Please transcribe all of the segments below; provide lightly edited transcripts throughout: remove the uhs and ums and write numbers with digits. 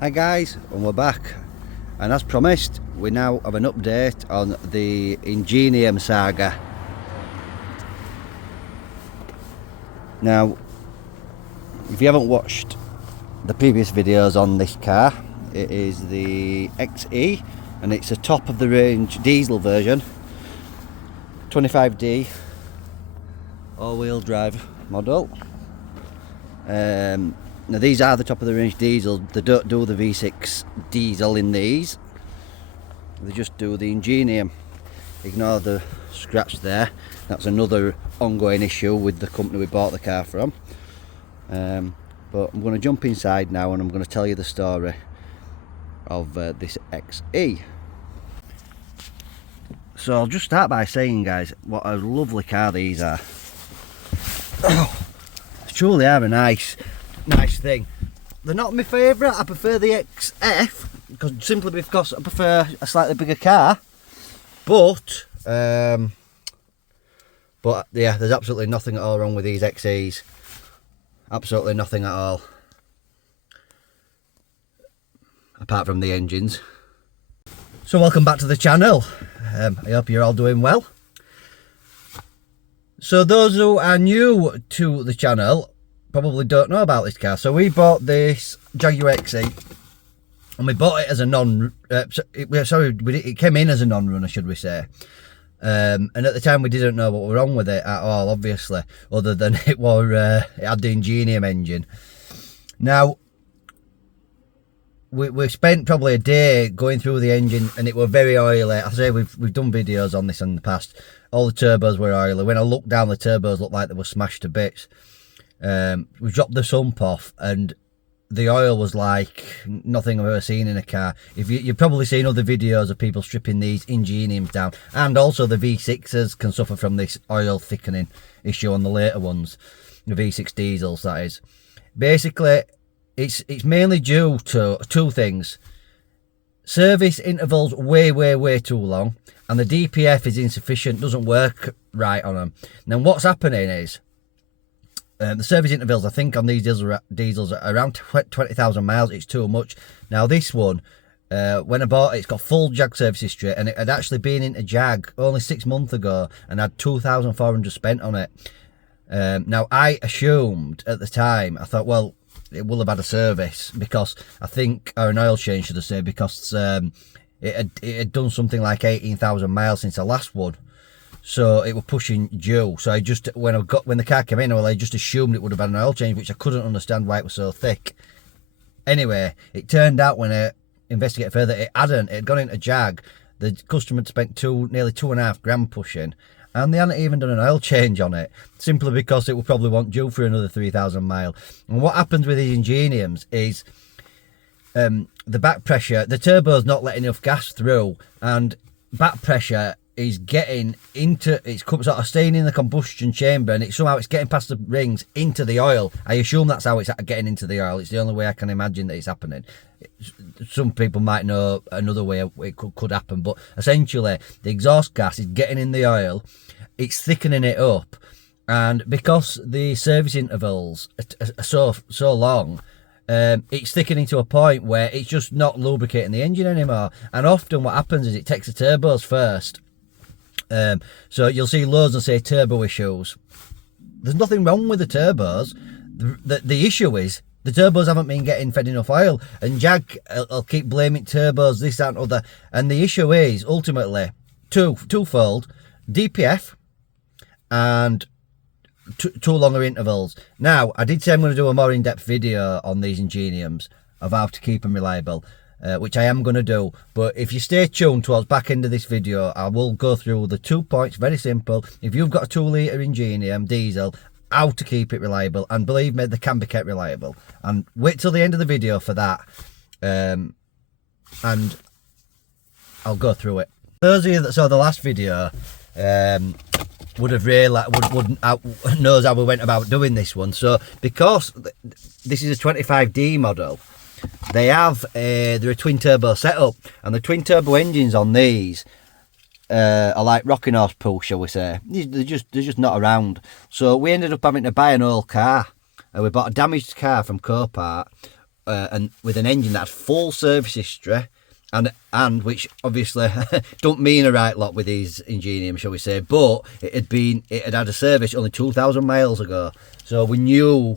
Hi guys, and we're back, and as promised we now have an update on the INGENIUM saga. Now, if you haven't watched the previous videos on this car, it is the XE and it's a top of the range diesel version, 25D all-wheel drive model. Now these are the top of the range diesel. They don't do the V6 diesel in these, they just do the INGENIUM. Ignore the scratch there, that's another ongoing issue with the company we bought the car from. But I'm going to jump inside now and I'm going to tell you the story of this XE. So I'll just start by saying, guys, what a lovely car these are. Oh, they truly are a nice thing. They're not my favourite. I prefer the XF simply because I prefer a slightly bigger car. But yeah, there's absolutely nothing at all wrong with these XEs. Absolutely nothing at all, apart from the engines. So welcome back to the channel. I hope you're all doing well. So those who are new to the channel probably don't know about this car. So we bought this Jaguar XE and we bought it as a it came in as a non-runner, should we say. And at the time we didn't know what was wrong with it at all, obviously, other than it had the INGENIUM engine. Now we spent probably a day going through the engine and it was very oily. I say we've done videos on this in the past. All the turbos were oily. When I looked down, the turbos looked like they were smashed to bits. We dropped the sump off and the oil was like nothing I've ever seen in a car. You've probably seen other videos of people stripping these INGENIUMs down, and also the V6s can suffer from this oil thickening issue on the later ones, the V6 diesels, that is. Basically, it's mainly due to two things: service intervals way too long, and the DPF is insufficient, doesn't work right on them. Now what's happening is the service intervals, I think, on these diesels are around 20,000 miles. It's too much. Now this one, when I bought it, it's got full Jag service history, and it had actually been into Jag only 6 months ago and had 2,400 spent on it. Now I assumed at the time, I thought, well, it will have had a service, because I think, or an oil change should I say, because it had done something like 18,000 miles since the last one. So it was pushing due. So I just, when the car came in, well, I just assumed it would have had an oil change, which I couldn't understand why it was so thick. Anyway, it turned out when I investigated further, it hadn't. It had gone into Jag. The customer had spent nearly 2.5 grand pushing, and they hadn't even done an oil change on it, simply because it would probably want due for another 3,000 mile. And what happens with these INGENIUMs is the back pressure, the turbo's not letting enough gas through, and back pressure is getting into, it's sort of staying in the combustion chamber, and somehow it's getting past the rings into the oil. I assume that's how it's getting into the oil. It's the only way I can imagine that it's happening. Some people might know another way it could happen, but essentially the exhaust gas is getting in the oil, it's thickening it up, and because the service intervals are so long, it's thickening to a point where it's just not lubricating the engine anymore. And often what happens is it takes the turbos first. So you'll see loads that say turbo issues. There's nothing wrong with the turbos. The issue is the turbos haven't been getting fed enough oil, and Jag will keep blaming turbos, this, that and other. And the issue is ultimately twofold: DPF and too longer intervals. Now, I did say I'm going to do a more in-depth video on these INGENIUMs of how to keep them reliable, which I am going to do. But if you stay tuned towards back end of this video, I will go through the 2 points. Very simple. If you've got a 2 litre INGENIUM diesel, how to keep it reliable. And believe me, they can be kept reliable. And wait till the end of the video for that, and I'll go through it. Those of you that saw the last video would have knows how we went about doing this one. So because this is a 25D model, they're a twin turbo setup, and the twin turbo engines on these are like rocking horse pull, shall we say. They're just not around. So we ended up having to buy an old car. We bought a damaged car from Copart, and with an engine that had full service history, and which obviously don't mean a right lot with these Ingenium, shall we say, but it had had a service only 2,000 miles ago, so we knew,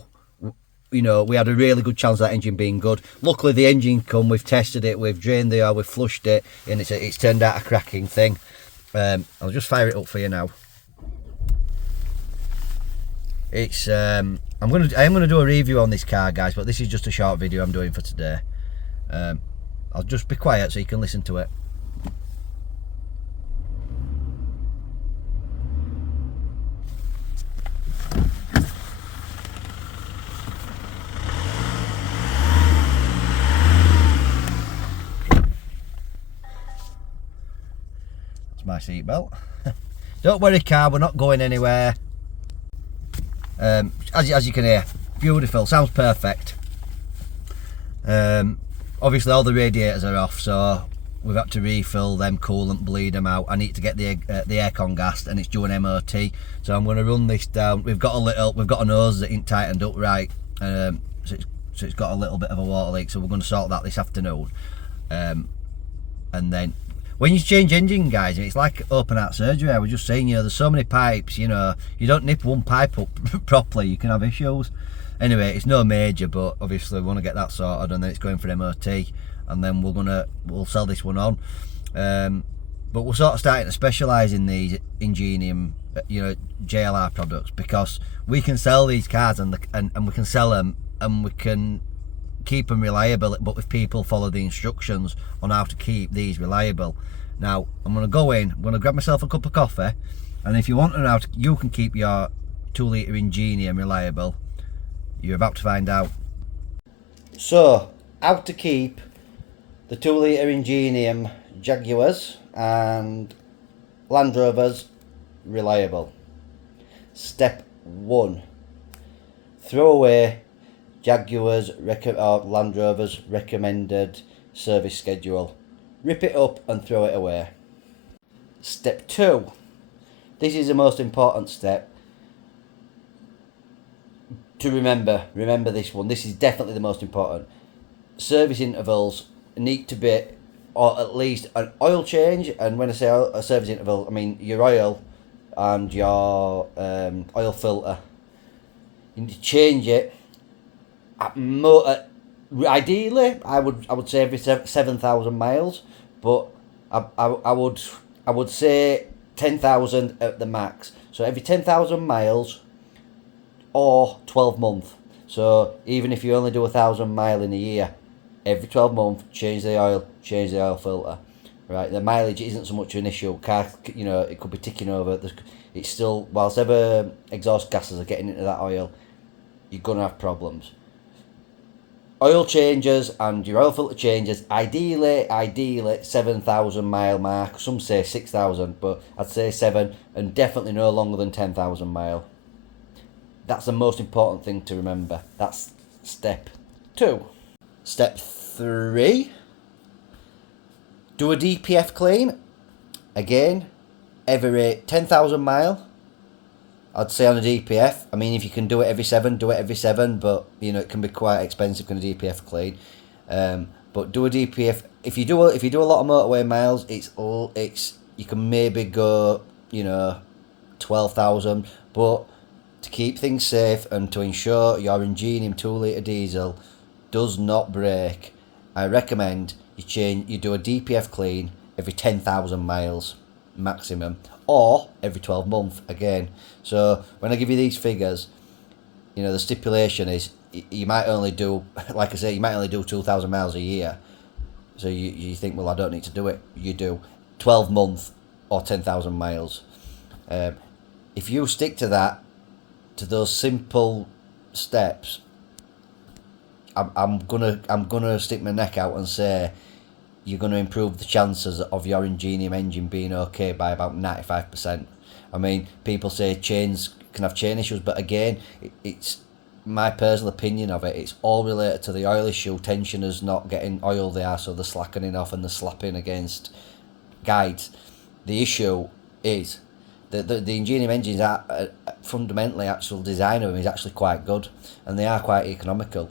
you know, we had a really good chance of that engine being good. Luckily the engine come, we've tested it, we've drained the oil, we've flushed it, and it's turned out a cracking thing. I'll just fire it up for you now. It's I am gonna do a review on this car, guys, but this is just a short video I'm doing for today. I'll just be quiet so you can listen to it. It's my seatbelt. Don't worry, car, we're not going anywhere. As you can hear, beautiful, sounds perfect. Obviously all the radiators are off, so we've had to refill them coolant, bleed them out. I need to get the aircon gassed, and it's due an MOT, so I'm going to run this down. We've got a nose that ain't tightened up right, so it's got a little bit of a water leak, so we're going to sort that this afternoon. And then when you change engine, guys, it's like open heart surgery. I was just saying, you know, there's so many pipes, you know, you don't nip one pipe up properly, you can have issues. Anyway, it's no major, but obviously we want to get that sorted, and then it's going for MOT, and then we'll sell this one on. But we're sort of starting to specialise in these Ingenium, you know, JLR products, because we can sell these cars and we can sell them, and we can keep them reliable, but if people follow the instructions on how to keep these reliable. Now I'm going to go in, I'm going to grab myself a cup of coffee, and if you want to know how you can keep your 2-litre Ingenium reliable, you're about to find out. So, how to keep the 2-litre Ingenium Jaguars and Land Rovers reliable. Step 1. Throw away Jaguars or Land Rovers recommended service schedule. Rip it up and throw it away. Step 2. This is the most important step to remember this one. This is definitely the most important. Service intervals need to be, or at least an oil change, and when I say a service interval, I mean your oil and your oil filter. You need to change it ideally I would say every 7,000 miles, but I would say 10,000 at the max. So every 10,000 miles or 12 months. So even if you only do 1,000 miles in a year, every 12 months change the oil filter. Right, the mileage isn't so much an issue. Car, you know, it could be ticking over. It's still, whilst ever exhaust gases are getting into that oil, you're gonna have problems. Oil changes and your oil filter changes, ideally 7,000 mile mark. Some say 6,000, but I'd say 7, and definitely no longer than 10,000 mile. That's the most important thing to remember. That's step 2. Step 3. Do a DPF clean. Again, every 10,000 mile. I'd say on a DPF. I mean, if you can do it every 7, do it every 7. But you know, it can be quite expensive on a DPF clean. But do a DPF. If you do a lot of motorway miles, it's you can maybe go, you know, 12,000. But to keep things safe and to ensure your Ingenium 2-litre diesel does not break, I recommend you do a DPF clean every 10,000 miles maximum, or every 12 months again. So when I give you these figures, you know, the stipulation is you might only do, like I say, you might only do 2,000 miles a year. So you think, well, I don't need to do it. You do 12 months or 10,000 miles. If you stick to that, to those simple steps, I'm gonna stick my neck out and say you're gonna improve the chances of your Ingenium engine being okay by about 95%. I mean, people say chains can have chain issues, but again, it's my personal opinion of it. It's all related to the oil issue. Tensioners not getting oil there, so they're slackening off and they're slapping against guides. The issue is the Ingenium engines are fundamentally, actual design of them is actually quite good, and they are quite economical.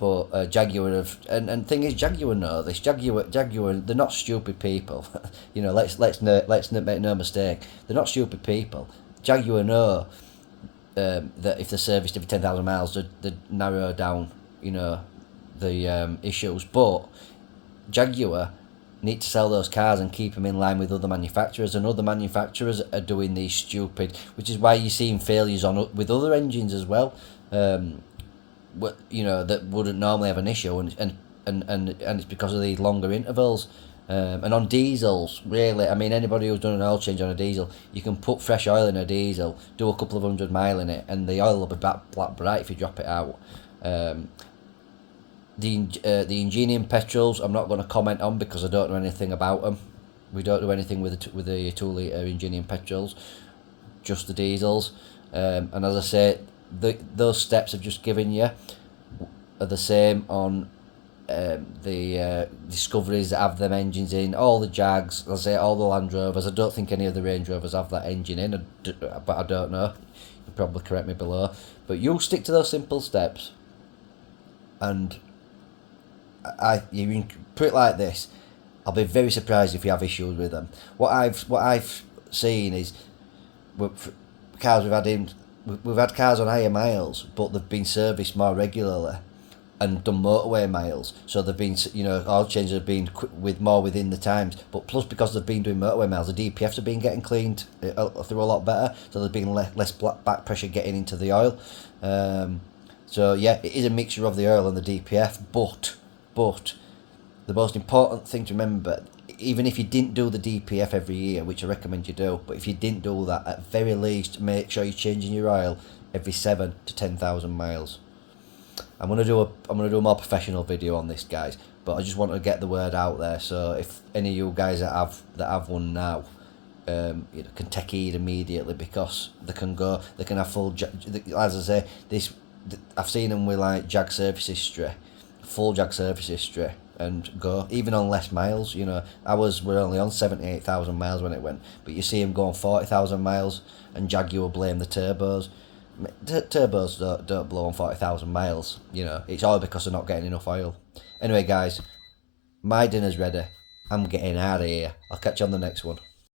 But Jaguar have, and thing is, Jaguar know this. Jaguar, they're not stupid people. You know, let's make no mistake. They're not stupid people. Jaguar know that if they're serviced every 10,000 miles, they narrow down, you know, the issues. But Jaguar need to sell those cars and keep them in line with other manufacturers, and other manufacturers are doing these stupid, which is why you're seeing failures on with other engines as well. You know, that wouldn't normally have an issue, and it's because of these longer intervals. And on diesels, really, I mean, anybody who's done an oil change on a diesel, you can put fresh oil in a diesel, do a couple of 100 mile in it, and the oil will be black bright if you drop it out. The Ingenium petrols, I'm not going to comment on because I don't know anything about them. We don't do anything with the 2 litre Ingenium petrols, just the diesels. And as I say, those steps I've just given you are the same on the Discoveries that have them engines in, all the Jags, I say all the Land Rovers. I don't think any of the Range Rovers have that engine in, but I don't know. You'll probably correct me below. But you'll stick to those simple steps, and you can put it like this: I'll be very surprised if you have issues with them. What I've seen is cars we've had cars on higher miles, but they've been serviced more regularly and done motorway miles, so they've been, you know, oil changes have been more within the times. But plus, because they've been doing motorway miles, the DPFs have been getting cleaned through a lot better, so there's been less back pressure getting into the oil. So yeah, it is a mixture of the oil and the DPF, but the most important thing to remember, even if you didn't do the DPF every year, which I recommend you do, but if you didn't do that, at very least make sure you're changing your oil every 7 to 10,000 miles. I'm gonna do a more professional video on this, guys, but I just want to get the word out there. So if any of you guys that have one now, you know, can take heed immediately, because they can have full, as I say, I've seen them with like Jag service history, full Jag service history, and go even on less miles. You know, we're only on 78,000 miles when it went, but you see them going 40,000 miles, and Jaguar blame the turbos. Turbos don't blow on 40,000 miles. You know, it's all because they're not getting enough oil. Anyway, guys, my dinner's ready. I'm getting out of here. I'll catch you on the next one.